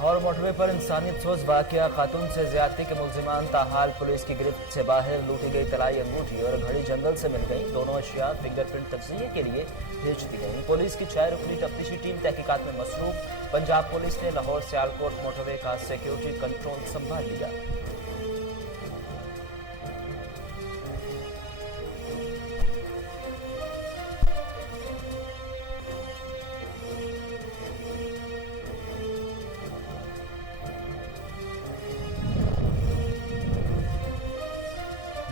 Lahore motorway पर इंसानियत सोज वाकया, खातून से ज्यादती के मुलजिमान ताहाल पुलिस की गिरफ्त से बाहर, लूटी गई तलाई अंगूठी और घड़ी जंगल से मिल गई। दोनों अशिया फिंगरप्रिंट तज्जिये के लिए भेज दी गई। पुलिस की 6 रुकनी तफ्तीशी टीम तहकीकात में मसरूफ। पंजाब पुलिस ने लाहौर सियालकोट मोटरवे का सिक्योरिटी कंट्रोल संभाल लिया।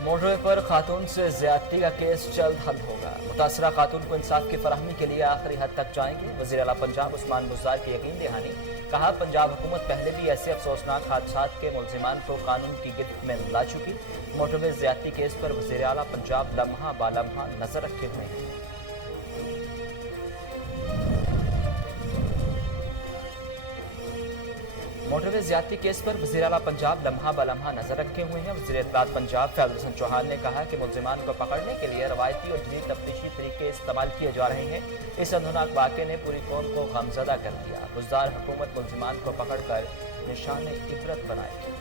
मोटरवे पर खातून से ज्यादती का केस जल्द हल होगा। मुतासरा खातून को इंसाफ की फराहमी के लिए आखिरी हद तक जाएंगे। वज़ीर आला पंजाब उस्मान बुज़दार की यकीन दहानी। कहा, पंजाब हुकूमत पहले भी ऐसे अफसोसनाक हादसात के मुलजिमान को कानून की गिरफ्त में ला चुकी। मोटरवे ज्यादती केस पर वज़ीर आला पंजाब लम्हा बालम्हा नजर रखे हुए हैं। मोटरवे ज्यादती केस पर वज़ीर आला पंजाब लम्हा बलम्हा नजर रखे हुए हैं। वज़ीर इत्तलात पंजाब फैज़ल हसन चौहान ने कहा कि मुलजिमान को पकड़ने के लिए रवायती और जदीद तफ्तीशी तरीके इस्तेमाल किए जा रहे हैं। इस अंधनाक वाक़े ने पूरी कौम को गमज़दा कर दिया। बुज़दार हुकूमत मुलजिमान को पकड़कर निशान इबरत बनाएगी।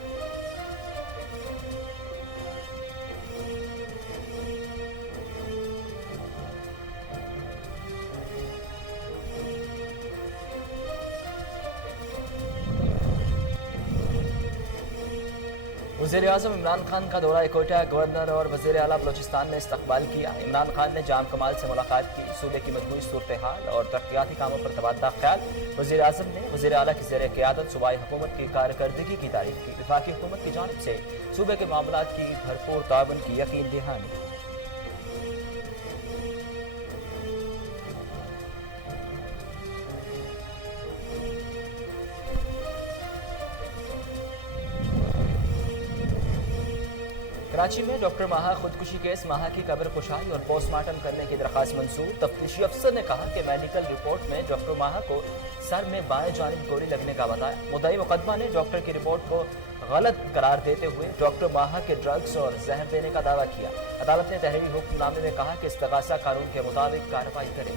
वज़ीर-ए-आज़म इमरान खान का दौरा कोयटा, गवर्नर और वज़ीर आला बलोचिस्तान ने इस्तकबाल किया। इमरान खान ने जाम कमाल से मुलाकात की। सूबे की मजमूई सूरत हाल और तरक्याती कामों पर तबादला ख्याल। वज़ीर-ए-आज़म ने वज़ीर आला की ज़ेर क़यादत सूबाई हुकूमत की कारकर्दगी की तारीफ की। वफाकी हुकूमत की जानिब से सूबे के मामलात की भरपूर ताउन की यकीन दहानी। कराची में डॉक्टर माहा खुदकुशी केस, माहा की कब्र कुशाई और पोस्टमार्टम करने की दरख्वास्त मंजूर। तफ्तीशी अफसर ने कहा कि मेडिकल रिपोर्ट में डॉक्टर माहा को सर में बाएं जानिब गोली लगने का बताया। मुद्दई मुकदमा ने डॉक्टर की रिपोर्ट को गलत करार देते हुए डॉक्टर माहा के ड्रग्स और जहर देने का दावा किया। अदालत ने तहरीरी हुक्मनामे में कहा कि इस्तगासा कानून के मुताबिक कार्रवाई करे।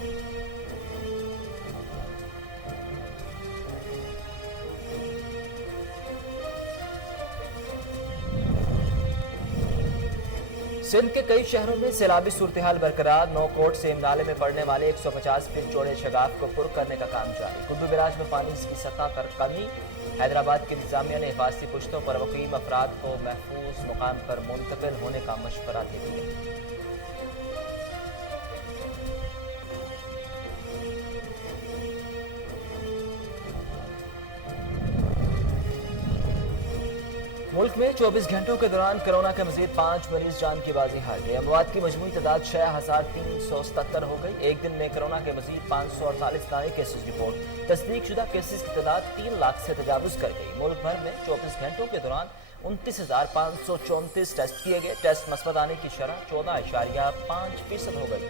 सिंध के कई शहरों में सैलाबी सूरत-ए-हाल बरकरार। 9 कोट से इमनाले में पड़ने वाले 150 फीट चौड़े शगाफ को पुर करने का काम जारी। कुड्डू बैराज में पानी की सतह पर कमी। हैदराबाद की इंतजामिया ने हिफाजती पुश्तों पर मुकीम अफराद को महफूज मुकाम पर मुंतकिल होने का मशवरा दे दिया। मुल्क में 24 घंटों के दौरान कोरोना के मजीद 5 मरीज जान की बाजी हार गए। अमवात की मजमूई तादाद 6377 हो गई। एक दिन में कोरोना के मजीद 548 नए केसेस रिपोर्ट। तस्दीक शुदा केसेस की तादाद 3 लाख से तजावुज कर गई। मुल्क भर में 24 घंटों के दौरान 29,534 टेस्ट किए गए। टेस्ट मस्बत आने की शरह 14.5% हो गई।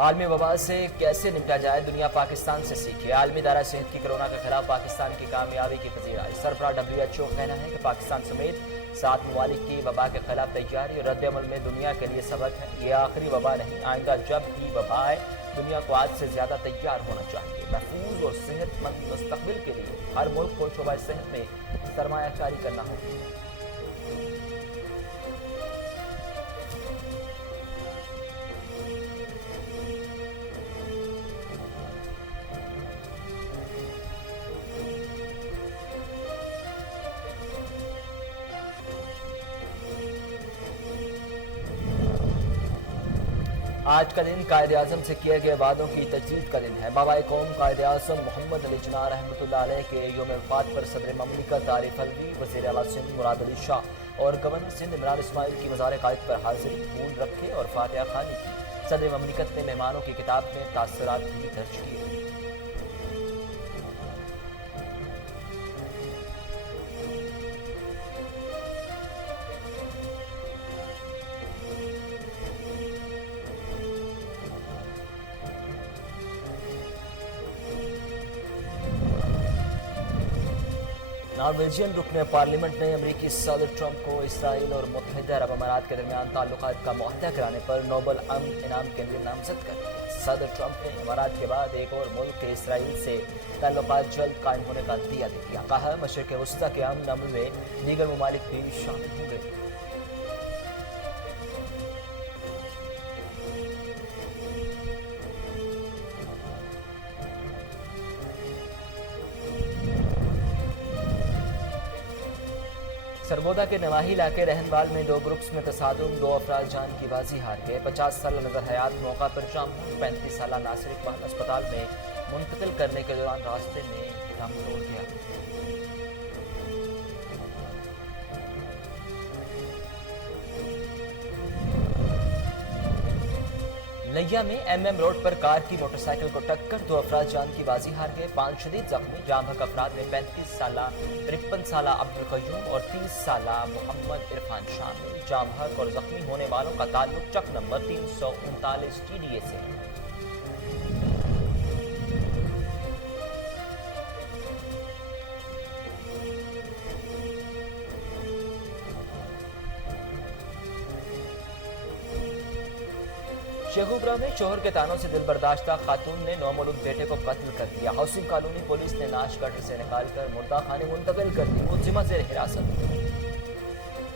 आलमी वबा से कैसे निपटा जाए, दुनिया पाकिस्तान से सीखे। आलमी दायरा सेहत की कोरोना के खिलाफ पाकिस्तान की कामयाबी की पजीराई। सरबराह WHO का कहना है कि पाकिस्तान समेत 7 ममालिक की वबा के खिलाफ तैयारी और रद्द-ए-अमल में दुनिया के लिए सबक है। ये आखिरी वबा नहीं, आइंदा जब भी वबा आए दुनिया को आज से ज्यादा तैयार होना चाहिए। महफूज और सेहतमंद मुस्तकबिल के लिए हर मुल्क को शोबा सेहत में सरमायाकारी करना होगा। आज का दिन कायद-ए-आज़म से किए गए वादों की तजदीद का दिन है। बाबाए कौम कायद-ए-आज़म मोहम्मद अली जिन्ना रहमतुल्लाह अलैह के यौम वफ़ात पर सदर ममलिकत आरिफ अलवी, वज़ीर आला सिंध मुराद अली शाह और गवर्नर सिंध इमरान इस्माइल की मज़ार क़ायद पर हाज़िरी, फूल रखे और फातिहा ख़ानी की। सदर ममलिकत ने मेहमानों की किताब में तासुरात भी दर्ज किए। नॉर्वेजियन रुकन पार्लियामेंट ने अमरीकी सदर ट्रंप को इसराइल और मुत्तहिदा अरब अमारात के दरमियान ताल्लुकात का मुआहदा कराने पर नोबल अमन इनाम के लिए नामजद कर दिया। सदर ट्रंप ने अमारात के बाद एक और मुल्क के इसराइल से ताल्लुकात जल्द कायम होने का दिया दे दिया। कहा मशरिक़ वस्ता के अमन में दीगर ममालिक भी शामिल होंगे। सरगोदा के नवाही इलाके रहनवाल में दो ग्रुप्स में तसादुम, दो अफराद जान की बाजी हार गए। 50 साल नजर हयात मौका पर जाम हुए। 35 साल नासिर इकबाल अस्पताल में मुंतकिल करने के दौरान रास्ते में दम तोड़ गया। लिया में एमएम रोड पर कार की मोटरसाइकिल को टक्कर, दो अफराद जान की बाजी हार गए। 5 शदीद जख्मी। जाम हक अफराद में 35 साला 53 साला अब्दुल कयूम और 30 साला मोहम्मद इरफान शामिल। जाम हक और जख्मी होने वालों का ताल्लुक चक नंबर 339 TDA से है। शेखुपुरा में शोहर के तानों से दिल बर्दाश्ता खातून ने नौमौलूद बेटे को कत्ल कर दिया। हाउसिंग कॉलोनी पुलिस ने नाश गटर से निकालकर मुर्दा खाने मुंतकिल कर दी। मुलजिमा जेर हिरासत।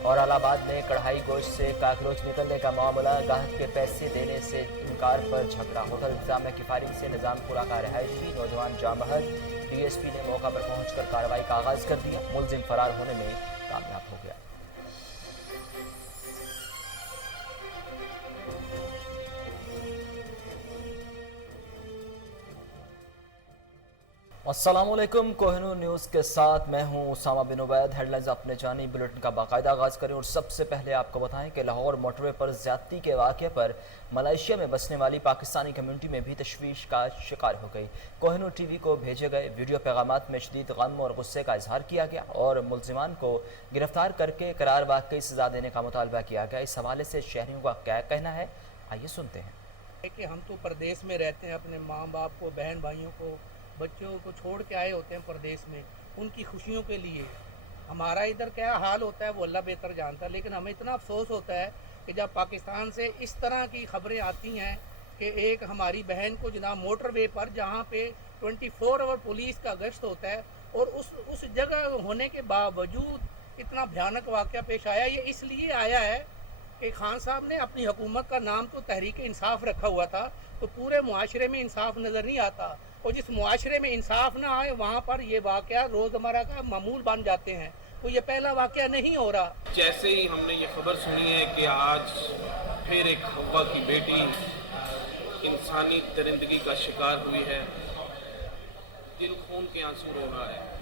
और इलाहाबाद में कढ़ाई गोश्त से काकरोच निकलने का मामला, गाहक के पैसे देने से इनकार पर झगड़ा। होटल इंतजामिया की फायरिंग से निजामपुरा का रहायशी नौजवान जाम बहक। DSP ने मौका पर पहुंचकर कार्रवाई का आगाज कर दिया। मुलजिम फरार होने में कामयाब हो गया। अस्सलामुअलैकुम, कोहिनूर न्यूज़ के साथ मैं हूं उसामा बिन उबैद। हेडलाइंस अपने जानी बुलेटिन का बाकायदा आगाज़ करें और सबसे पहले आपको बताएं कि लाहौर मोटरवे पर ज्यादती के वाक़े पर मलेशिया में बसने वाली पाकिस्तानी कम्युनिटी में भी तशवीश का शिकार हो गई। कोहिनूर TV को भेजे गए वीडियो पैगामात में शदीद गम और गुस्से का इजहार किया गया और मुलजिमान को गिरफ्तार करके करार वाकई सजा देने का मुतालबा किया गया। इस हवाले से शहरियों का क्या कहना है, आइए सुनते हैं। कि हम तो परदेश में रहते हैं, अपने माँ बाप को, बहन भाइयों को, बच्चों को छोड़ के आए होते हैं परदेश में, उनकी खुशियों के लिए। हमारा इधर क्या हाल होता है वो अल्लाह बेहतर जानता है, लेकिन हमें इतना अफसोस होता है कि जब पाकिस्तान से इस तरह की खबरें आती हैं कि एक हमारी बहन को जनाब मोटरवे पर, जहाँ पे 24 आवर पुलिस का गश्त होता है, और उस जगह होने के बावजूद इतना भयानक वाक़या पेश आया। ये इसलिए आया है कि खान साहब ने अपनी हुकूमत का नाम तो तहरीक इंसाफ रखा हुआ था, तो पूरे मुआशरे में इंसाफ नज़र नहीं आता, और जिस मुआशरे में इंसाफ ना आए वहाँ पर ये वाक़या रोज़मर्रा का मामूल बन जाते हैं। तो ये पहला वाक़या नहीं हो रहा। जैसे ही हमने ये खबर सुनी है कि आज फिर एक हव्वा की बेटी इंसानी दरिंदगी का शिकार हुई है, दिल खून के आंसू रो रहा है।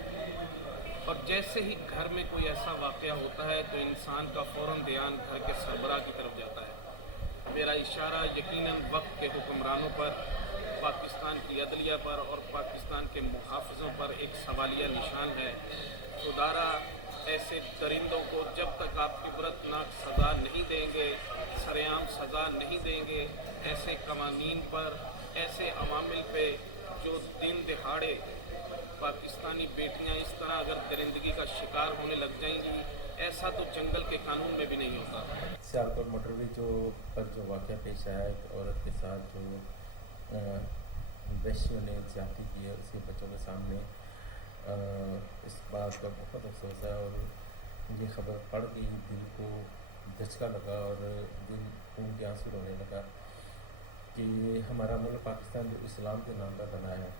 और जैसे ही घर में कोई ऐसा वाक़या होता है तो इंसान का फ़ौरन ध्यान घर के सरबराह की तरफ जाता है। मेरा इशारा यकीनन वक्त के हुक्मरानों पर, पाकिस्तान की अदलिया पर और पाकिस्तान के मुहाफ़िज़ों पर एक सवालिया निशान है। खुदारा ऐसे दरिंदों को जब तक आप इबरतनाक सज़ा नहीं देंगे, सरेआम सज़ा नहीं देंगे, ऐसे कवानीन पर, ऐसे अवामिल पे जो दिन दिहाड़े पाकिस्तानी बेटियां इस तरह अगर दरिंदगी का शिकार होने लग जाएंगी, ऐसा तो जंगल के कानून में भी नहीं होता। सियालकोट मोटरवे जो वाक़या पेश आया, एक औरत के साथ जो वैश्यों ने ज्यादती की है, उसके बच्चों के सामने, इस बात का बहुत अफसोस है। और ये खबर पढ़ के ही दिल को धचका लगा और दिल खून के आंसू रोने लगा कि हमारा मुल्क पाकिस्तान जो इस्लाम के नाम पर बना है,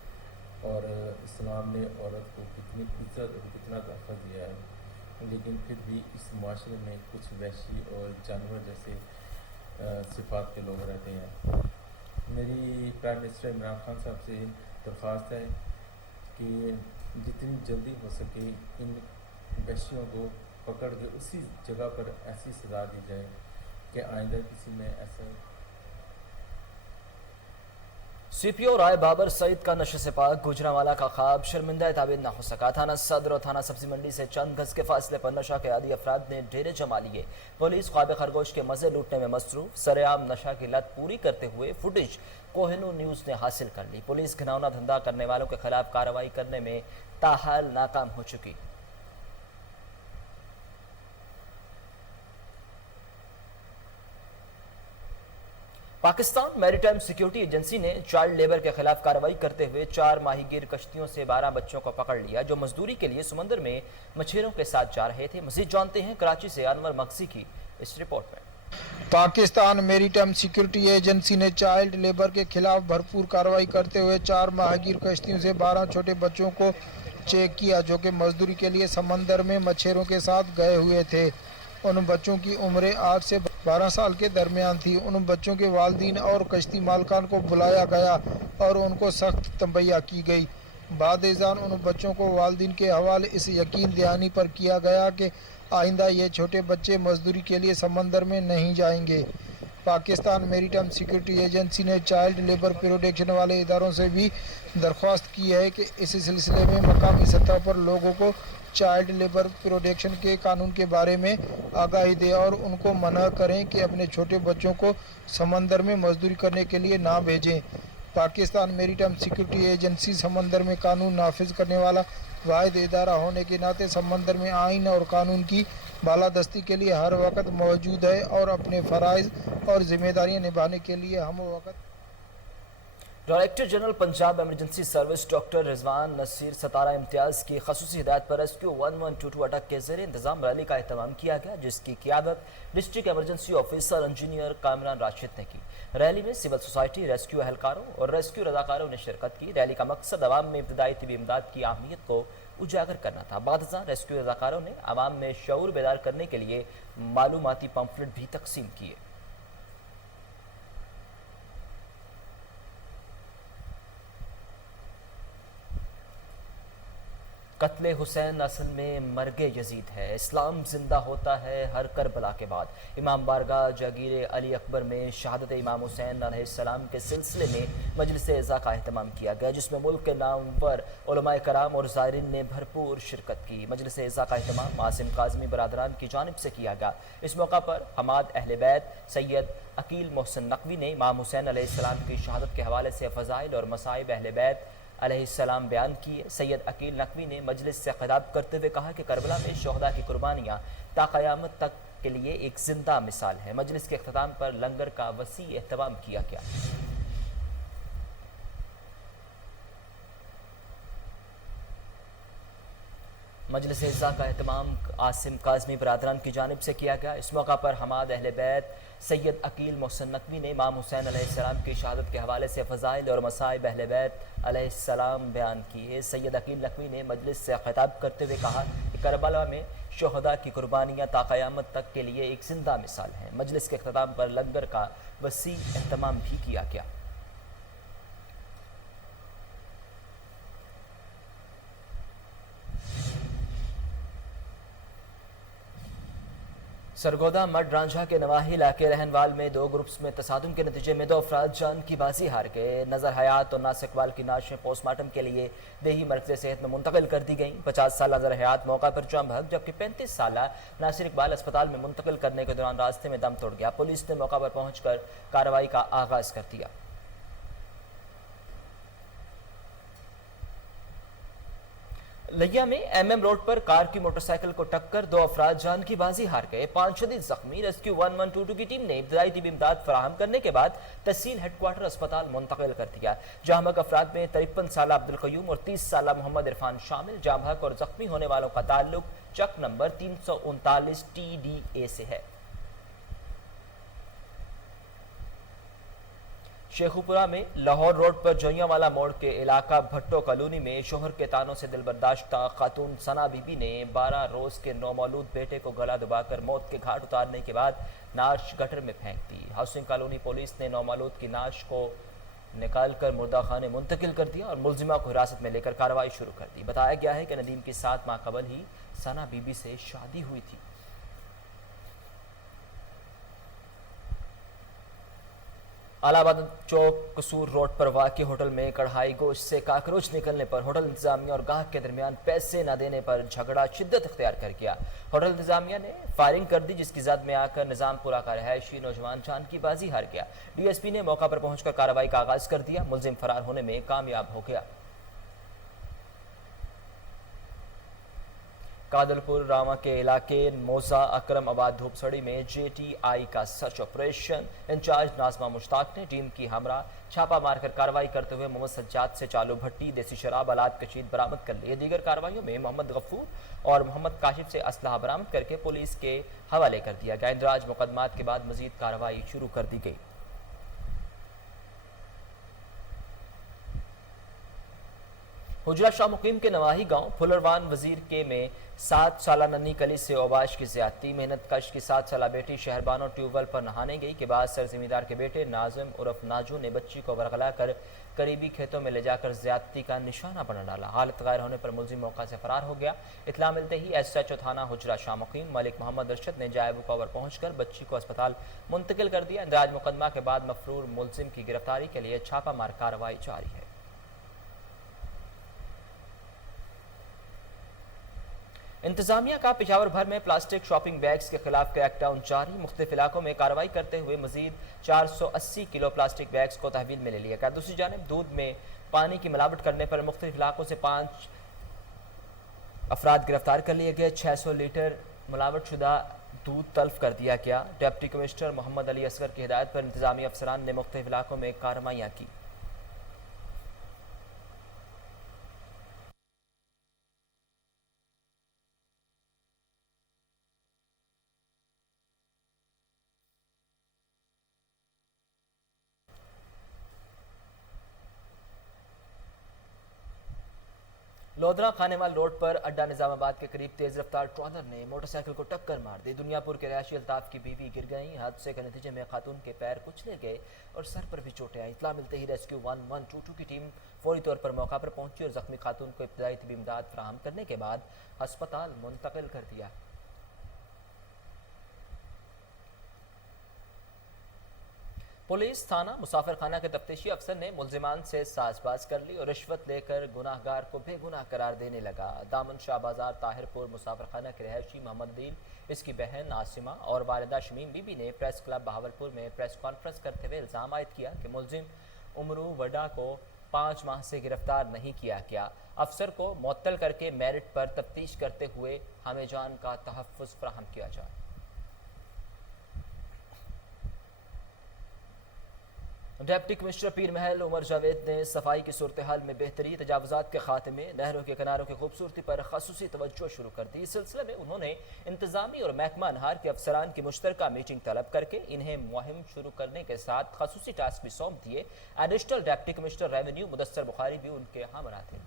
और इस्लाम ने औरत को कितनी इज्जत और कितना तोहफा दिया है, लेकिन फिर भी इस माशरे में कुछ वैशी और जानवर जैसे सिफात के लोग रहते हैं। मेरी प्राइम मिनिस्टर इमरान खान साहब से दरख्वास्त है कि जितनी जल्दी हो सके इन वैशियों को पकड़ के उसी जगह पर ऐसी सज़ा दी जाए कि आइंदा किसी में ऐसा। CPO राय बाबर सईद का नशे से पाक, गुजरांवाला का ख्वाब शर्मिंदा ताबीर न हो सका। थाना सदर और थाना सब्जी मंडी से चंद गज के फासले पर नशा के आदी अफराद ने डेरे जमा लिए। पुलिस ख्वाब खरगोश के मजे लूटने में मसरूफ। सरेआम नशा की लत पूरी करते हुए फुटेज कोहिनूर न्यूज़ ने हासिल कर ली। पुलिस घिनौना धंधा करने वालों के खिलाफ कार्रवाई करने में ताहाल नाकाम हो चुकी। पाकिस्तान मैरीटाइम सिक्योरिटी एजेंसी ने चाइल्ड लेबर के खिलाफ कार्रवाई करते हुए 4 माहीगीर कश्तियों से 12 बच्चों को पकड़ लिया जो मजदूरी के लिए समंदर में मछलियों के साथ जा रहे थे। मजीद जानते हैं कराची से अनवर मगसी की इस रिपोर्ट में। पाकिस्तान मैरीटाइम सिक्योरिटी एजेंसी ने चाइल्ड लेबर के खिलाफ भरपूर कार्रवाई करते हुए 4 माहीगीर कश्तियों से 12 छोटे बच्चों को चेक किया जो कि मजदूरी के लिए समंदर में मछेरों के साथ गए हुए थे। उन बच्चों की उम्रें 8 से 12 साल के दरमियान थी। उन बच्चों के वालिदैन और कश्ती मालकान को बुलाया गया और उनको सख्त तंबीह की गई। बाद-ए-ज़ान उन बच्चों को वालिदैन के हवाले इस यकीन दहानी पर किया गया कि आइंदा ये छोटे बच्चे मजदूरी के लिए समंदर में नहीं जाएंगे। पाकिस्तान मैरीटाइम सिक्योरिटी एजेंसी ने चाइल्ड लेबर प्रोटेक्शन वाले इदारों से भी दरख्वास्त की है कि इस सिलसिले में मकामी सतह पर लोगों को चाइल्ड लेबर प्रोटेक्शन के कानून के बारे में आगाही दें और उनको मना करें कि अपने छोटे बच्चों को समंदर में मजदूरी करने के लिए ना भेजें। पाकिस्तान मैरीटाइम सिक्योरिटी एजेंसी समंदर में कानून नाफिज करने वाला वाहिद इदारा होने के नाते समंदर में आइन और कानून की बालादस्ती के लिए हर वक्त मौजूद है और अपने फ़राइज़ और जिम्मेदारियां निभाने के लिए हम वक्त। Director general Punjab emergency service doctor Rizwan Naseer Sitara Imtiaz की खसूसी हिदायत पर रेस्क्यू 1122 अटक के ज़रिए इंतजाम रैली का एहतमाम किया गया जिसकी क़ियादत district emergency officer engineer Kamran Rashid ने की। रैली में सिविल सोसाइटी, रेस्क्यू एहलकारों और रेस्क्यू रज़ाकारों ने शिरकत की। रैली का मकसद अवाम में इब्तदाई तिबी इमदाद की अहमियत को उजागर करना था। बाद रेस्क्यू रज़ाकारों ने अवाम में शऊर बेदार करने के लिए मालूमाती पम्फलेट भी तकसीम किए। कत्ले हुसैन असल में मर्गे यजीद है, इस्लाम जिंदा होता है हर करबला के बाद। इमाम बारगाह जागीर अली अकबर में शहादत इमाम हुसैन अलैहिस्सलाम के सिलसिले में मजलिस इज़ा का एहतमाम किया गया जिसमें मुल्क के नामवर उलमाए कराम और ज़ायरीन ने भरपूर शिरकत की। मजलिस इज़ा का एहतमाम आसिम काज़मी बरादरान की जानिब से किया गया। इस मौका पर हमाद अहले बैत सैयद अकील मोहसिन नकवी ने इमाम हुसैन अलैहिस्सलाम की शहादत के हवाले से फ़ज़ाइल और मसाइब अहले बैत अलैहिस्सलाम बयान किए। सैयद अकील नकवी ने मजलिस से खिताब करते हुए कहा कि करबला में शोहदा की कुर्बानियाँ ता क़यामत तक के लिए एक जिंदा मिसाल है। मजलिस के अख्ताम पर लंगर का वसी एहतमाम किया गया। मजलिस इज़्ज़ा का एहतमाम आसिम काज़मी बरादरान की जानिब से किया गया। इस मौका पर हमाद अहले बैत सैयद अकील मोहसिन नकवी ने इमाम हुसैन अलैहिस्सलाम की शहादत के हवाले से फ़ज़ाइल और मसाइब अहले बैत अलैहिस्सलाम बयान किए। सैयद अकील नकवी ने मजलिस से खिताब करते हुए कहा कि करबला में शोहदा की कुर्बानियाँ ता क़यामत तक के लिए एक जिंदा मिसाल है। मजलिस के अख्ताम पर लंगर का वसी एहतमाम भी किया गया। सरगोदा मड रांझा के नवाही इलाके रहनवाल में 2 ग्रुप्स में तसादुम के नतीजे में 2 अफराद जान की बाजी हार गए। नजर हयात और नासिर इकबाल की नाशें पोस्टमार्टम के लिए देही मरकज़ सेहत में मुंतकिल कर दी गईं। 50 साल नजर हयात मौका पर जाम बहक जबकि 35 साल नासिर इकबाल अस्पताल में मुंतकिल करने के दौरान रास्ते में दम तोड़ गया। पुलिस ने मौका पर पहुंचकर कार्रवाई का आगाज कर दिया। लिया में MM रोड पर कार की मोटरसाइकिल को टक्कर 2 अफराद जान की बाजी हार गए। 5 शदीद जख्मी। रेस्क्यू 1122 की टीम ने इब्तदाई तिबी इमदाद फराहम करने के बाद तहसील हेडक्वार्टर अस्पताल मुंतकिल कर दिया। जहां बहक अफराद में 53 साल अब्दुल कयूम और 30 साल मोहम्मद इरफान शामिल। जहां बहक और जख्मी होने वालों का ताल्लुक चक नंबर 339 TDA से है। शेखुपुरा में लाहौर रोड पर जोइयावाला मोड़ के इलाका भट्टो कॉलोनी में शोहर के तानों से दिलबर्दाश्ता खातून सना बीबी ने 12 रोज के नौमौलूद बेटे को गला दबाकर मौत के घाट उतारने के बाद नाश गटर में फेंक दी। हाउसिंग कॉलोनी पुलिस ने नौमौलूद की नाश को निकालकर मुर्दा खाने मुंतकिल कर दिया और मुलजिमा को हिरासत में लेकर कार्रवाई शुरू कर दी। बताया गया है कि नदीम की 7 माह कबल ही सना बीबी से शादी हुई थी। अलाहाबाद चौक कसूर रोड पर वाक़ होटल में कढ़ाई गोश्त से काकरोच निकलने पर होटल इंतजामिया और गाहक के दरमियान पैसे न देने पर झगड़ा शिद्दत इख्तियार कर गया। होटल इंतजामिया ने फायरिंग कर दी जिसकी जद में आकर निजामपुरा का रहायशी नौजवान जान की बाजी हार गया। DSP ने मौका पर पहुंचकर कार्रवाई का आगाज कर दिया। मुलजिम फरार होने में कामयाब हो गया। कादलपुर रामा के इलाके मोजा अकरम आबाद धूपसड़ी में JTI का search operation in charge Najma Mushtaq ने टीम की हमरा छापा मारकर कार्रवाई करते हुए मोहम्मद सज्जाद से चालू भट्टी, देसी शराब, आलात कशीद बरामद कर लिए। दीगर कार्रवाइयों में मोहम्मद गफूर और मोहम्मद काशिफ से असलहा बरामद करके पुलिस के हवाले कर दिया गया। इंदराज मुकदमात के बाद मजीद कार्रवाई शुरू कर दी गई। हुजरा शाह मुकीम के नवाही गांव फुलरवान वजीर के में 7 साला नन्ही कली से औबाश की ज्यादती। मेहनत कश की 7 साला बेटी शहरबानो ट्यूबवेल पर नहाने गई के बाद सरजमींदार के बेटे नाजिम उर्फ नाजू ने बच्ची को वरगला कर करीबी खेतों में ले जाकर ज्यादती का निशाना बना डाला। हालत गैर होने पर मुलजिम मौका से फरार हो गया। इतला मिलते ही SHO थाना हुजरा शाह मुकीम मलिक मोहम्मद अरशद ने जायबू कवर पहुंचकर बच्ची को अस्पताल मुंतकिल कर दिया। इंदराज मुकदमा के बाद मफरूर मुलजिम की गिरफ्तारी के लिए छापामार कार्रवाई जारी है। इंतजामिया का पेशावर भर में प्लास्टिक शॉपिंग बैग्स के खिलाफ क्रैकडाउन जारी। मुख्तलिफ इलाकों में कार्रवाई करते हुए मजीद 480 किलो प्लास्टिक बैग्स को तहवील में ले लिया गया। दूसरी जानिब दूध में पानी की मिलावट करने पर मुख्तलिफ इलाकों से 5 अफराद गिरफ्तार कर लिए गए। 600 लीटर मिलावट शुदा दूध तल्फ कर दिया गया। डिप्टी कमिश्नर मोहम्मद अली असगर की हिदायत पर इंतजामी अफसरान ने मुख्तलिफ इलाकों में कार्रवाइयाँ की। लोधरा खानेवाल रोड पर अड्डा निजामाबाद के करीब तेज रफ्तार ट्रॉलर ने मोटरसाइकिल को टक्कर मार दी। दुनियापुर के रहायशी अल्ताफ की बीवी गिर गई। हादसे के नतीजे में खातून के पैर कुचले गए और सर पर भी चोटें आई। इतला मिलते ही रेस्क्यू 1122 की टीम फौरी तौर पर मौका पर पहुंची और जख्मी खातून को इब्तदाई तबी इमदाद फराहम करने के बाद अस्पताल मुंतकिल कर दिया। पुलिस थाना मुसाफिर खाना के तफ्तीशी अफसर ने मुलजिमान से साजबाज कर ली और रिश्वत लेकर गुनाहगार को बेगुनाह करार देने लगा। दामन शाह बाजार ताहिरपुर मुसाफिर खाना के रहायशी मोहम्मद दीन, इसकी बहन आसिमा और वालिदा शमीम बीबी ने प्रेस क्लब बहावलपुर में प्रेस कॉन्फ्रेंस करते हुए इल्ज़ाम आयद किया कि मुलजिम उमरू वडा को 5 माह से गिरफ्तार नहीं किया गया। अफसर को मुअत्तल करके मेरिट पर तफ्तीश करते हुए हमें जान का तहफ़्फ़ुज़ फराहम किया जाए। डिप्टी कमिश्नर पीर महल उमर जावेद ने सफाई की सूरत हाल में बेहतरी, तजावुज़ात के खात्मे, नहरों के किनारों की खूबसूरती पर ख़ासूसी तवज्जो शुरू कर दी। इस सिलसिले में उन्होंने इंतजामी और महकमा अनहार के अफसरान की मुश्तरका मीटिंग तलब करके इन्हें मुहिम शुरू करने के साथ ख़ासूसी टास्क भी सौंप दिए। Additional deputy commissioner revenue Mudassar Bukhari भी उनके हमरा थे।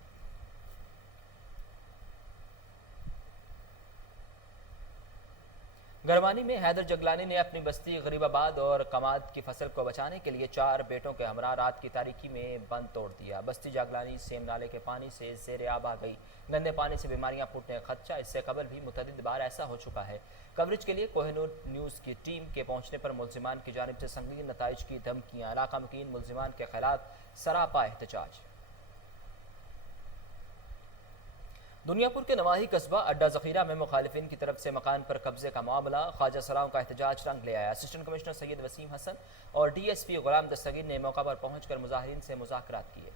गरवानी में हैदर जगलानी ने अपनी बस्ती गरीबाबाद और कमाद की फसल को बचाने के लिए 4 बेटों के हमरा रात की तारीकी में बंद तोड़ दिया। बस्ती जगलानी सेम नाले के पानी से ज़ेरे आब आ गई। गंदे पानी से बीमारियां फूटने का खदशा। इससे कबल भी मुतअद्दिद बार ऐसा हो चुका है। कवरेज के लिए कोहिनूर न्यूज़ की टीम के पहुंचने पर मुलजिमान की जानिब से संगीन नताइज की धमकियाँ। इलाका मुकीन मुलजिमान के खिलाफ सरापा एहतजाज। दुनियापुर के नवाही कस्बा अड्डा ज़खीरा में मुखालिफिन की तरफ से मकान पर कब्जे का मामला। ख्वाजा सलाम का एहतजाज रंग ले आया। असिस्टेंट कमिश्नर सैयद वसीम हसन और DSP गुलाम दस्तगीर ने मौका पर पहुंचकर मुजाहिरीन से मुज़ाकरात किए।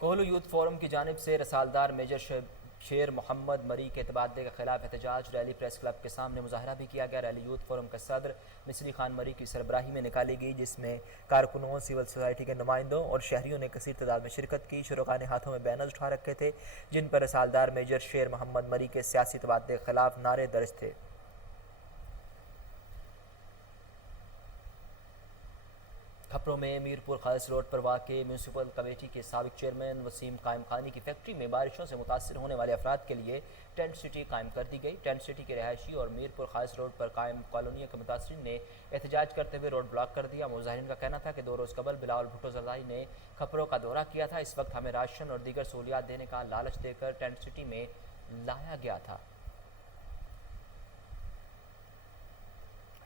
कोहलू यूथ फोरम की जानिब से रसालदार मेजर शेर मोहम्मद मरी के तबादले के खिलाफ एहतजाज रैली प्रेस क्लब के सामने मुजाहरा भी किया गया। रैली यूथ फोरम के सदर मिसरी खान मरी की सरबराही में निकाली गई, जिसमें कारकुनों, सिविल सोसाइटी के नुमाइंदों और शहरियों ने कसीर तादाद में शिरकत की। शुरका ने हाथों में बैनर्स उठा रखे थे जिन पर रसालदार मेजर शेर मोहम्मद मरी के सियासी तबादले के खिलाफ नारे दर्ज थे। खपरों में मीरपुर खालिस रोड पर वाक़े म्यूनसिपल कमेटी के साबिक चेयरमैन वसीम कायम खानी की फैक्ट्री में बारिशों से मुतासर होने वाले अफराद के लिए टेंट सिटी कायम कर दी गई। टेंट सिटी के रहायशी और मीरपुर खालिस रोड पर कायम कॉलोनियों के मुतासरीन ने एहतजाज करते हुए रोड ब्लॉक कर दिया। मुजाहिरीन का कहना था कि 2 रोज़ कबल बिलावल भुट्टो जरदारी ने खपरों का दौरा किया था। इस वक्त हमें राशन और दीगर सहूलियात देने का लालच देकर टेंट सिटी में लाया गया था।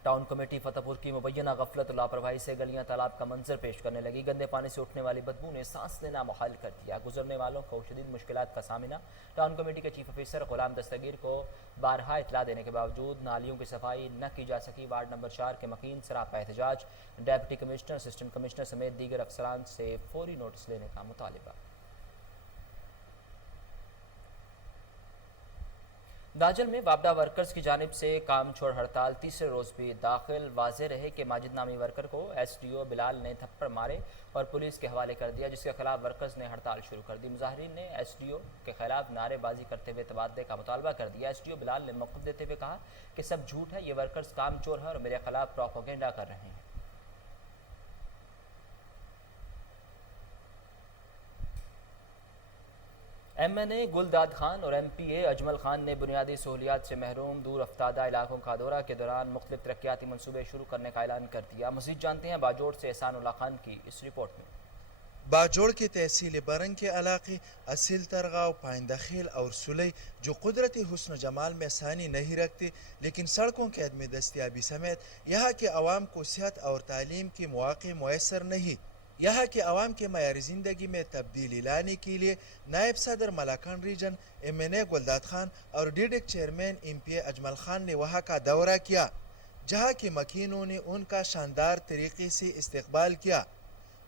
टाउन कमेटी फतेहपुर की मुबैना गफलत और लापरवाही से गलियां तालाब का मंजर पेश करने लगी। गंदे पानी से उठने वाली बदबू ने सांस लेना मुहाल कर दिया। गुजरने वालों को शदीद मुश्किलात का सामना। टाउन कमेटी के चीफ ऑफिसर गुलाम दस्तगीर को बारहा इतला देने के बावजूद नालियों की सफाई न की जा सकी। वार्ड नंबर 4 के मकीन सरापा एहतजाज। डिप्टी कमिश्नर, असिस्टेंट कमिश्नर समेत दीगर अफसरान से फौरी नोटिस लेने का मुतालिबा। दाजल में वापडा वर्कर्स की जानिब से काम छोड़ हड़ताल तीसरे रोज भी दाखिल। वाज़ेह रहे कि माजिद नामी वर्कर को SDO बिलाल ने थप्पड़ मारे और पुलिस के हवाले कर दिया, जिसके खिलाफ वर्कर्स ने हड़ताल शुरू कर दी। मुजाहिरीन ने SDO के खिलाफ नारेबाजी करते हुए तबादले का मुतालबा कर दिया। SDO बिलाल ने मौक़िफ़ देते हुए कहा कि सब झूठ है, ये वर्कर्स काम चोर है और मेरे खिलाफ प्रोपेगेंडा कर रहे हैं। MNA गुलदाद खान और MPA अजमल खान ने बुनियादी सहूलियात से महरूम दूर अफ्तादा इलाकों का दौरा के दौरान मुख्तलिफ तरक्याती मनसूबे शुरू करने का ऐलान कर दिया। मज़ीद जानते हैं बाजोड़ से एहसानुल्लाह खान की इस रिपोर्ट में। बाजोड़ के तहसील बरंग के इलाके असिल तरगाव, पाइंदा खेल और सुलई जो कुदरती हुस्न जमाल में आसानी नहीं रखते, लेकिन सड़कों के अदम दस्तियाबी समेत यहाँ के अवाम को सेहत और तालीम के मौके मुयसर नहीं। यहाँ के अवाम के मयारी ज़िंदगी में तब्दीली लाने के लिए नायब सदर मलाकान रीजन MNA गुलदाद खान और DDIC chairman MPA Ajmal Khan ने वहाँ का दौरा किया, जहाँ के मकीनों ने उनका शानदार तरीके से इस्तकबाल किया।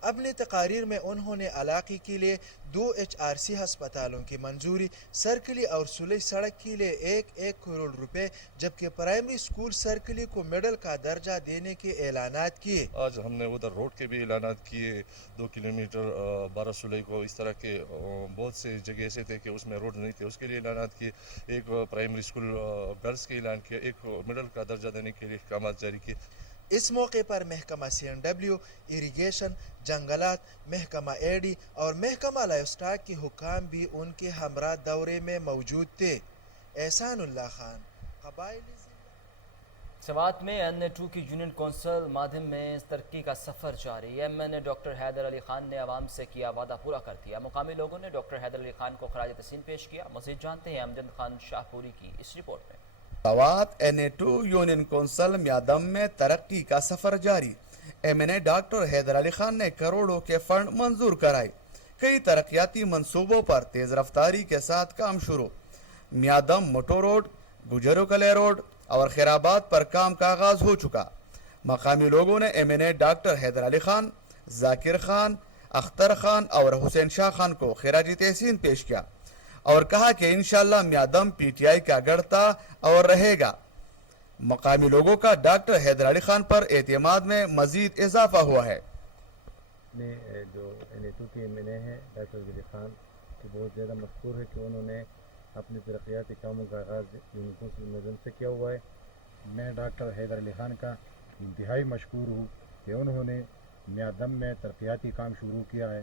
अपनी तकारीर में उन्होंने इलाके के लिए 2 HRC अस्पतालों की मंजूरी, सर्कली और सुलई सड़क के लिए 1-1 करोड़ रुपए, जबकि प्राइमरी स्कूल सर्कली को मेडल का दर्जा देने के ऐलानात किए। आज हमने उधर रोड के भी ऐलानात किए, 2 किलोमीटर 12 सुलई को, इस तरह के बहुत से जगह ऐसे थे कि उसमें रोड नहीं थे, उसके लिए ऐलानात किए। एक प्राइमरी स्कूल गर्ल्स के ऐलान किया, एक मेडल का दर्जा देने के लिए अहकाम जारी किए। इस मौके पर महकमा CNW, इरिगेशन, जंगलात, महकमा AD और महकमा लाइफ स्टॉक के हुक्काम भी उनके हमरा दौरे में मौजूद थे। एहसानुल्लाह खान, कबायली सवात में NA2 की यूनियन कौंसिल माध्यम में तरक्की का सफ़र जारी। MNA डॉक्टर हैदर अली खान ने आवाम से किया वादा पूरा कर दिया। मुकामी लोगों ने डॉक्टर हैदर अली खान को खराज तहसीन पेश किया। मज़ीद जानते हैं अमजद खान शाहपुरी की इस रिपोर्ट में। सवात NA2 यूनियन कौंसिल म्यादम में तरक्की का सफर जारी। MNA डॉक्टर हैदर अली खान ने करोड़ों के फंड मंजूर कराए। कई तरक्याती मंसूबों पर तेज रफ्तारी के साथ काम शुरू। म्यादम मोटो रोड, गुजरो कले रोड और खैराबाद पर काम का आगाज हो चुका। मकामी लोगों ने MNA डॉक्टर हैदर अली खान, जाकिर खान, अख्तर खान और हुसैन शाह खान को खराज तहसीन पेश किया और कहा कि इंशाअल्लाह म्यादम PTI का गढ़ता और रहेगा। मकामी लोगों का डॉक्टर हैदर अली खान पर एतमाद में मजीद इजाफा हुआ है। जो NA2 के MNA हैं डॉक्टर अली खान तो बहुत ज़्यादा मशहूर है कि उन्होंने अपने तरक्याती कामों का आगाज़ यूनियन से किया हुआ है। मैं डॉक्टर हैदर अली खान का इंतहाई मशहूर हूँ कि उन्होंने म्यादम में तरक्याती काम शुरू किया है।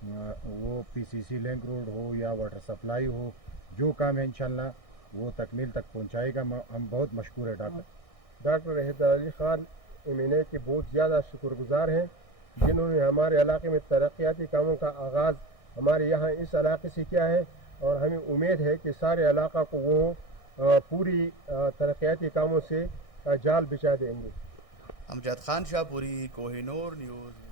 वो PCC लिंक रोड हो या वाटर सप्लाई हो, जो काम है इंशाल्लाह वो तकमील तक पहुंचाएगा। हम बहुत मशहूर है डॉक्टर हैदर अली खान MNA के बहुत ज़्यादा शुक्रगुजार हैं, जिन्होंने हमारे इलाके में तरक्याती कामों का आगाज़ हमारे यहाँ इस इलाके से किया है और हमें उम्मीद है कि सारे इलाका को वो पूरी तरक्याती कामों से जाल बिछा देंगे। Amjad Khan Shahpuri, Kohinoor news.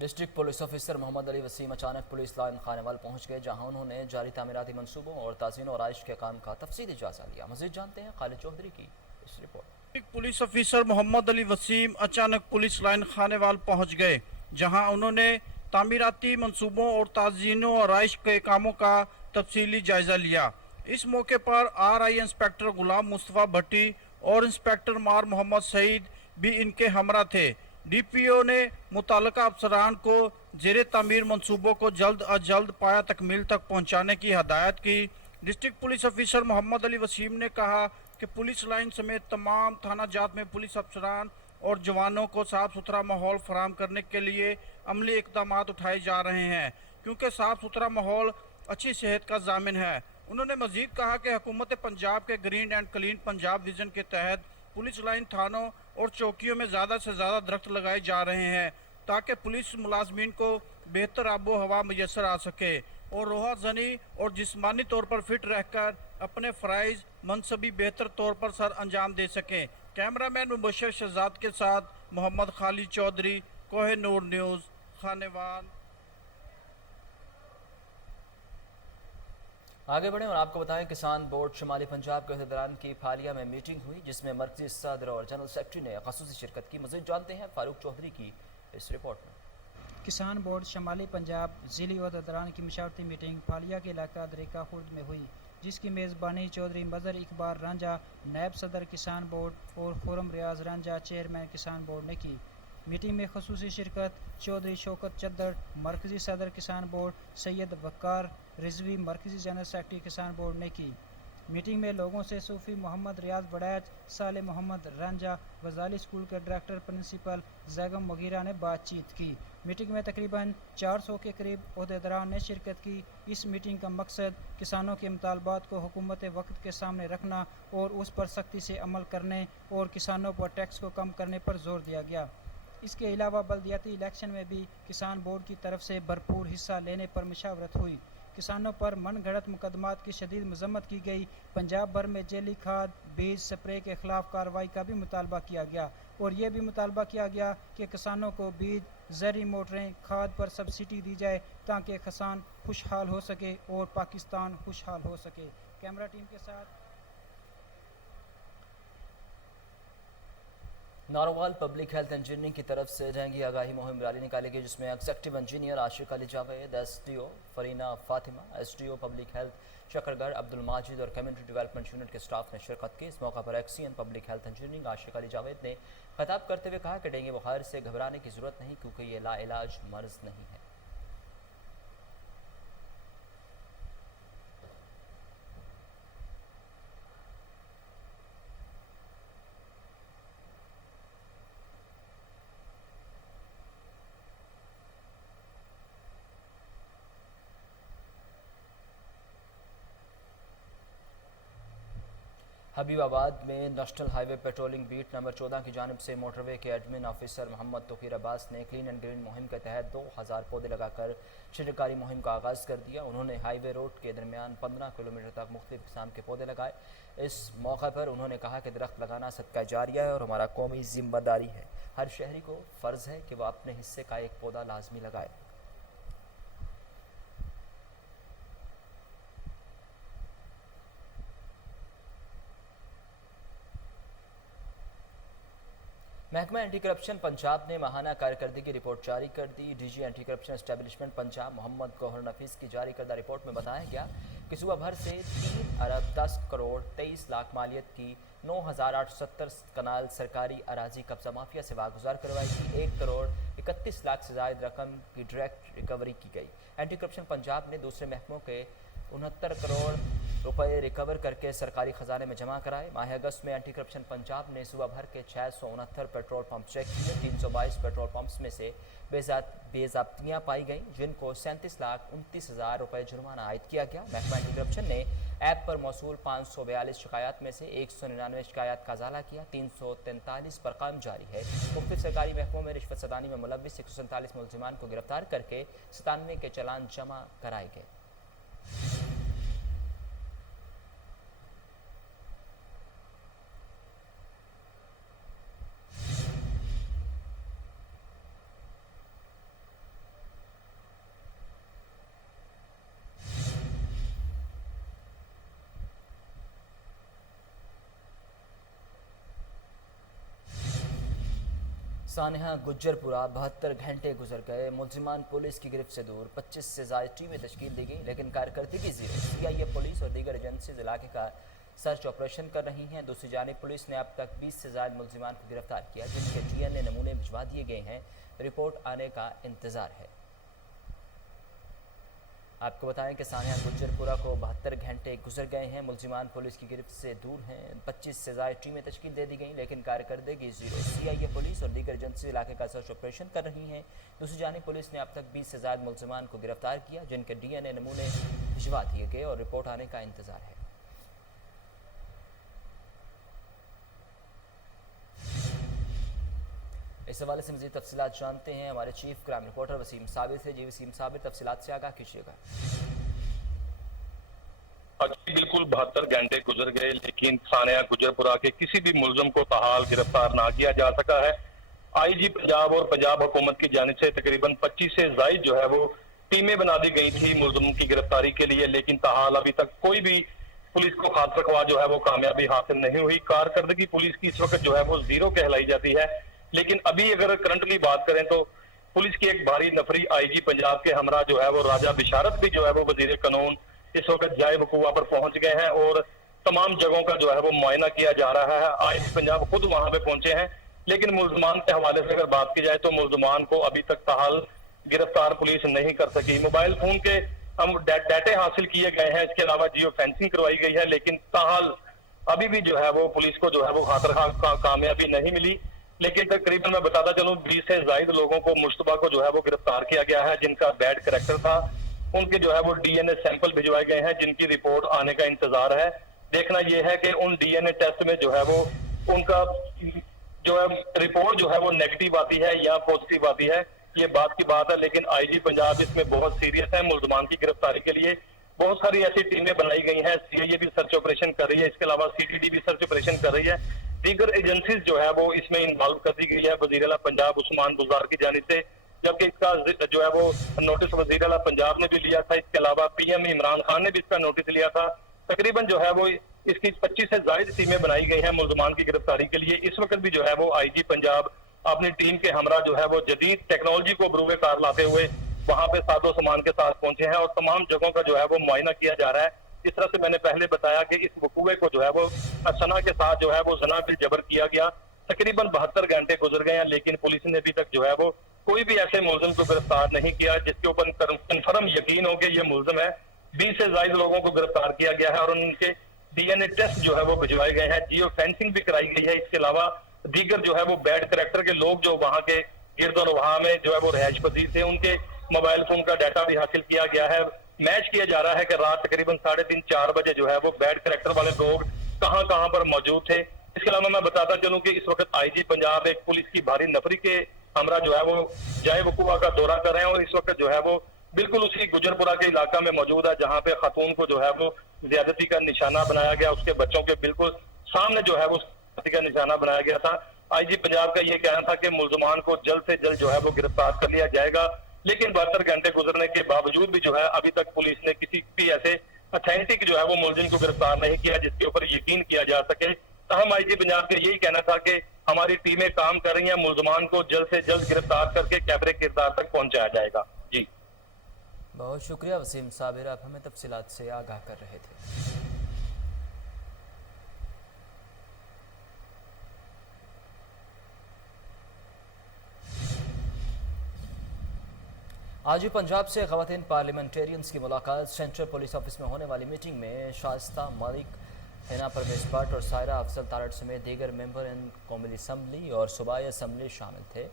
District police officer Mohammad Ali Waseem अचानक पुलिस लाइन खानेवाल पहुंच गए, जहां उन्होंने जारी तामीराती मंसूबों और ताज़ीन और आइश के काम का तफसीली जायजा लिया। मज़ीद जानते हैं खालिद चौधरी की इस report. Police officer Mohammad Ali Waseem अचानक पुलिस लाइन खानेवाल पहुंच गए, जहां उन्होंने तामीराती मंसूबों और ताज़ीनों और आइश के कामों का तफसीली जायजा लिया। इस मौके पर RI इंस्पेक्टर गुलाम मुस्तफ़ा भट्टी और इंस्पेक्टर मार मोहम्मद सईद भी इनके हमरा थे। DPO ने मुताल्लिका अफसरान को ज़ेरे तामीर मंसूबों को जल्द अज जल्द पाया तकमील तक पहुंचाने की हदायत की। District police officer Mohammad Ali Waseem ने कहा कि पुलिस लाइन समेत तमाम थाना जात में पुलिस अफसरान और जवानों को साफ सुथरा माहौल फराहम करने के लिए अमली इक़दाम उठाए जा रहे हैं, क्योंकि साफ सुथरा माहौल अच्छी सेहत का ज़ामिन है। उन्होंने मज़ीद कहा कि हुकूमत पंजाब के green and clean Punjab vision के तहत पुलिस लाइन थानों और चौकियों में ज़्यादा से ज़्यादा दरख्त लगाए जा रहे हैं, ताकि पुलिस मुलाजमीन को बेहतर आबो हवा मैसर आ सके और रोहा जनी और जिस्मानी तौर पर फिट रहकर अपने फ़राइज़ मनसबी बेहतर तौर पर सर अंजाम दे सकें। कैमरामैन मुबशर शहजाद के साथ मोहम्मद खालिद चौधरी, कोहिनूर न्यूज़, खानेवाल। आगे बढ़ें और आपको बताएं किसान बोर्ड शुमाली पंजाब के अहदेदारान की फालिया में मीटिंग हुई, जिसमें मरकजी सदर और जनरल सेक्रेटरी ने ख़ुसूसी शिरकत की। मज़ीद जानते हैं फारूक चौधरी की इस रिपोर्ट में। किसान बोर्ड शमाली पंजाब ज़िली अहदेदारान की मशावरती मीटिंग फालिया के इलाका दरेका खुर्द में हुई, जिसकी मेज़बानी चौधरी मज़हर इकबाल रांझा नायब सदर किसान बोर्ड और खुरम रियाज रांझा चेयरमैन किसान बोर्ड ने की। मीटिंग में खसूसी शिरकत चौधरी शौकत चद्दड़ मरकज़ी सदर किसान बोर्ड, सैयद वक़ार रिजवी मरकज़ी जनरल सेक्रेटरी किसान बोर्ड ने की। मीटिंग में लोगों से सूफ़ी मोहम्मद रियाज बड़ैच, साले मोहम्मद रांझा, गजाली स्कूल के डायरेक्टर प्रिंसिपल जैगम वगैरह ने बातचीत की। मीटिंग में तकरीबन 400 के करीब अहदेदारान ने शिरकत की। इस मीटिंग का मकसद किसानों के मुतालबात को हुकूमत वक्त के सामने रखना और उस पर सख्ती से अमल करने और किसानों पर टैक्स को कम करने पर जोर दिया गया। इसके अलावा बल्दियाती इलेक्शन में भी किसान बोर्ड की तरफ से भरपूर हिस्सा लेने पर मशावरत हुई। किसानों पर मन घड़त मुकदमात की शदीद मजम्मत की गई। पंजाब भर में जेली खाद, बीज, स्प्रे के खिलाफ कार्रवाई का भी मुतालबा किया गया और ये भी मुतालबा किया गया कि किसानों को बीज, ज़री मोटरें, खाद पर सब्सिडी दी जाए ताकि किसान खुशहाल हो सके और पाकिस्तान खुशहाल हो सके। कैमरा टीम के साथ नारोवाल पब्लिक हेल्थ इंजीनियरिंग की तरफ से डेंगू आगाही मुहिम रैली निकाली गई, जिसमें executive engineer Ashiq Ali Javed, SDO Farina Fatima, SDO public health Shakargarh Abdul Majid और कम्युनिटी डेवलपमेंट यूनिट के स्टाफ ने शिरकत की। इस मौका पर XEN public health engineering Ashiq Ali Javed ने खिताब करते हुए कहा कि डेंगू बुखार से घबराने की जरूरत नहीं, क्योंकि ये लाइलाज मर्ज नहीं है। हबीबाबाद में national highway patrolling beat number 14 की जानिब से मोटरवे के एडमिन ऑफिसर मोहम्मद तोकीर अब्बास ने क्लीन एंड ग्रीन मुहिम के तहत 2000 पौधे लगाकर शिरकारी मुहिम का आगाज़ कर दिया। उन्होंने हाईवे रोड के दरमियान 15 किलोमीटर तक मुख्तलिफ किस्म के पौधे लगाए। इस मौके पर उन्होंने कहा कि दरख्त लगाना सदका जारिया है और हमारा कौमी जिम्मेदारी है। हर शहरी को फ़र्ज़ है कि वह अपने हिस्से का एक पौधा लाजमी लगाए। महकमा एंटी करप्शन पंजाब ने माहाना कारकर्दगी रिपोर्ट जारी कर दी। DG anti corruption establishment Punjab Mohammad Gauhar Nafees की जारी करदा रिपोर्ट में बताया गया कि सूबा भर से 3 अरब 10 करोड़ 23 लाख मालियत की 9,870 कनाल सरकारी अराजी कब्जा माफिया से वागुजार करवाई गई। 1 करोड़ 31 लाख से ज़ायद रकम की डायरेक्ट रिकवरी की गई। एंटी करप्शन पंजाब ने दूसरे महकमों के 69 करोड़ रुपए रिकवर करके सरकारी खजाने में जमा कराए। माह अगस्त में एंटी करप्शन पंजाब ने सूबा भर के 669 पेट्रोल पंप चेक किए। 322 पेट्रोल पंप्स में से बेज़ाब्तियाँ पाई गईं, जिनको 37,29,000 रुपए जुर्माना आयद किया गया। महकमा एंटी करप्शन ने ऐप पर मौसूल 542 शिकायत में से 199 शिकायत का अजाला किया। 343 पर काम जारी है। मुख्तलिफ सरकारी महकमों में रिश्वत सदानी में मुलव्विस 147 मुलजिमान को गिरफ्तार करके 97 के चालान जमा कराए गए। सानिहा गुज्जरपुरा 72 घंटे गुजर गए, मुलजिमान पुलिस की गिरफ्त से दूर। 25 से ज़ायद टीमें तश्कील दी गई, लेकिन कारकर्दगी ज़ीरो। सीआईए पुलिस और दीगर एजेंसीज इलाके का सर्च ऑपरेशन कर रही हैं। दूसरी जानिब पुलिस ने अब तक 20 से ज़ायद मुलजिमान को गिरफ्तार किया, जिनके DNA नमूने भिजवा दिए गए हैं। रिपोर्ट आने का इंतज़ार है। आपको बताएं कि सानिया गुज्जरपुरा को 72 घंटे गुजर गए हैं, मुलजिमान पुलिस की गिरफ्त से दूर हैं। 25 से ज़ायद टीमें तश्कील दे दी गई, लेकिन कारकर्दगी ज़ीरो। सीआईए पुलिस और दीगर एजेंसी इलाके का सर्च ऑपरेशन कर रही हैं। दूसरी जानिब पुलिस ने अब तक 20 से ज़ायद मुलजिमान को गिरफ्तार किया, जिनके DNA नमूने भिजवा दिए गए और रिपोर्ट आने का इंतज़ार है। इस हवाले से मज़ीद तफसीलात जानते हैं हमारे chief crime reporter Waseem Sabir से। जी वसीम साबिर, तफसीलात से आगाह कीजिएगा। बिल्कुल 72 घंटे गुजर गए, लेकिन सानिया गुजरपुरा के किसी भी मुलजम को ताहाल गिरफ्तार ना किया जा सका है। आईजी पंजाब और पंजाब हुकूमत की जानिब से तकरीबन 25 से ज़ायद जो है वो टीमें बना दी गई थी मुलजमों की गिरफ्तारी के लिए, लेकिन ताहाल अभी तक कोई भी पुलिस को खातिर ख्वाह जो है वो कामयाबी हासिल नहीं हुई। कारकर्दगी पुलिस की इस वक्त जो है वो ज़ीरो कहलाई जाती है। लेकिन अभी अगर करंटली बात करें तो पुलिस की एक भारी नफरी आईजी पंजाब के हमरा जो है वो राजा बिशारत भी जो है वो वजीर कानून इस वक्त जाए वकूआ पर पहुंच गए हैं और तमाम जगहों का जो है वो मुआयना किया जा रहा है। आईजी पंजाब खुद वहां पे पहुंचे हैं, लेकिन मुल्जमान के हवाले से अगर बात की जाए तो मुल्जमान को अभी तक ताहाल गिरफ्तार पुलिस नहीं कर सकी। मोबाइल फोन के हम डाटे हासिल किए गए हैं, इसके अलावा जियो फेंसिंग करवाई गई है, लेकिन ताहाल अभी भी जो है वो पुलिस को जो है वो खातिर कामयाबी नहीं मिली। लेकिन तकरीबन मैं बताता चलूं 20 से ज्यादा लोगों को मुश्तबा को जो है वो गिरफ्तार किया गया है, जिनका बैड कैरेक्टर था। उनके जो है वो डीएनए सैंपल भिजवाए गए हैं, जिनकी रिपोर्ट आने का इंतजार है। देखना यह है कि उन डीएनए टेस्ट में जो है वो उनका जो है रिपोर्ट जो है वो नेगेटिव आती है या पॉजिटिव आती है, ये बात की बात है। लेकिन आईजी पंजाब इसमें बहुत सीरियस है। मुल्जमान की गिरफ्तारी के लिए बहुत सारी ऐसी टीमें बनाई गई हैं, सीआईए भी सर्च ऑपरेशन कर रही है, इसके अलावा सीटीडी भी सर्च ऑपरेशन कर रही है, दीगर एजेंसीज जो है वो इसमें इन्वॉल्व कर दी गई है वजीर आला पंजाब उस्मान बुज़दार की जानिब से, जबकि इसका जो है वो नोटिस वजीर आला पंजाब ने भी लिया था। इसके अलावा पीएम इमरान खान ने भी इसका नोटिस लिया था। तकरीबन जो है वो इसकी 25 से ज्यादा टीमें बनाई गई हैं मुल्जमान की गिरफ्तारी के लिए। इस वक्त भी जो है वो आईजी पंजाब अपनी टीम के हमरा जो है वो जदीद टेक्नोलॉजी को बरूए कार लाते हुए वहां पे सादो सामान के साथ पहुंचे हैं और तमाम जगहों का जो है वो मुआयना किया जा रहा है। जिस तरह से मैंने पहले बताया कि इस वकूए को जो है वो सना के साथ जो है वो जना बिल जबर किया गया। तकरीबन 72 घंटे गुजर गए हैं, लेकिन पुलिस ने अभी तक जो है वो कोई भी ऐसे मुलजिम को गिरफ्तार नहीं किया जिसके ऊपर कन्फर्म यकीन हो कि ये मुलजिम है। 20 से ज्यादा लोगों को गिरफ्तार किया गया है और उनके डीएनए टेस्ट जो है वो भिजवाए गए हैं, जियो फेंसिंग भी कराई गई है। इसके अलावा दीगर जो है वो बैड कैरेक्टर के लोग जो वहां के गिरद और वहां में जो है वो रहायश पजीर थे, उनके मोबाइल फोन का डाटा भी हासिल किया गया है। मैच किया जा रहा है कि रात तकरीबन 3:30-4 बजे जो है वो बैड कैरेक्टर वाले लोग कहां कहां पर मौजूद थे। इसके अलावा मैं बताता चलूं कि इस वक्त आईजी पंजाब एक पुलिस की भारी नफरी के हमरा जो है वो जाए वकूआ का दौरा कर रहे हैं और इस वक्त जो है वो बिल्कुल उसी गुजरपुरा के इलाका में मौजूद है जहां पे खातून को जो है वो ज्यादती का निशाना बनाया गया, उसके बच्चों के बिल्कुल सामने जो है वो का निशाना बनाया गया था। आईजी पंजाब का ये कहना था कि मुल्जमान को जल्द से जल्द जो है वो गिरफ्तार कर लिया जाएगा, लेकिन 72 घंटे गुजरने के बावजूद भी जो है अभी तक पुलिस ने किसी भी ऐसे अथेंटिक जो है वो मुलजिम को गिरफ्तार नहीं किया जिसके ऊपर यकीन किया जा सके। तहम आईजी पंजाब का यही कहना था कि हमारी टीमें काम कर रही हैं, मुल्जमान को जल्द से जल्द गिरफ्तार करके कैमरे किरदार तक पहुंचाया जाएगा। जी बहुत शुक्रिया वसीम साबिर, आप हमें तफसीलात से आगाह कर रहे थे। आज ही पंजाब से ख़वातीन पार्लियामेंटेरियंस की मुलाकात। सेंट्रल पुलिस ऑफिस में होने वाली मीटिंग में शाइस्ता मलिक, हिना परवेज भट्ट और सायरा अफजल तारड़ समेत दीगर मेंबर इन कौमी असम्बली और सूबाई असम्बली शामिल थे।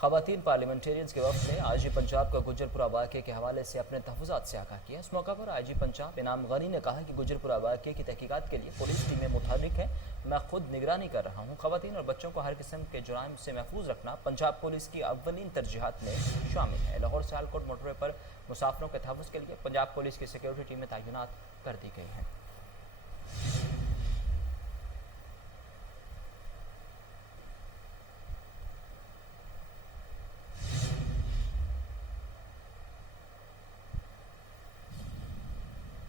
ख़वातीन पार्लियामेंटेरियंस के वक्त ने आईजी पंजाब का गुजरपुरा वाक़े के हवाले से अपने तहफ़्फ़ुज़ात से आगाह किया। इस मौका पर आईजी पंजाब इनाम गनी ने कहा कि गुजरपुरा वाक़े की तहकीकात के लिए पुलिस टीमें मुतहर्रिक हैं, मैं खुद निगरानी कर रहा हूँ। ख़वातीन और बच्चों को हर किस्म के जुराइम से महफूज रखना पंजाब पुलिस की अव्वलीन तरजीहात में शामिल है। लाहौर से सियालकोट मोटरवे पर मुसाफिरों के तहफ़्फ़ुज़ के लिए पंजाब पुलिस की सिक्योरिटी टीमें तैनात कर दी गई हैं।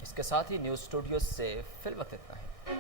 इसके साथ ही न्यूज़ स्टूडियो से फिल वक्त इतना ही।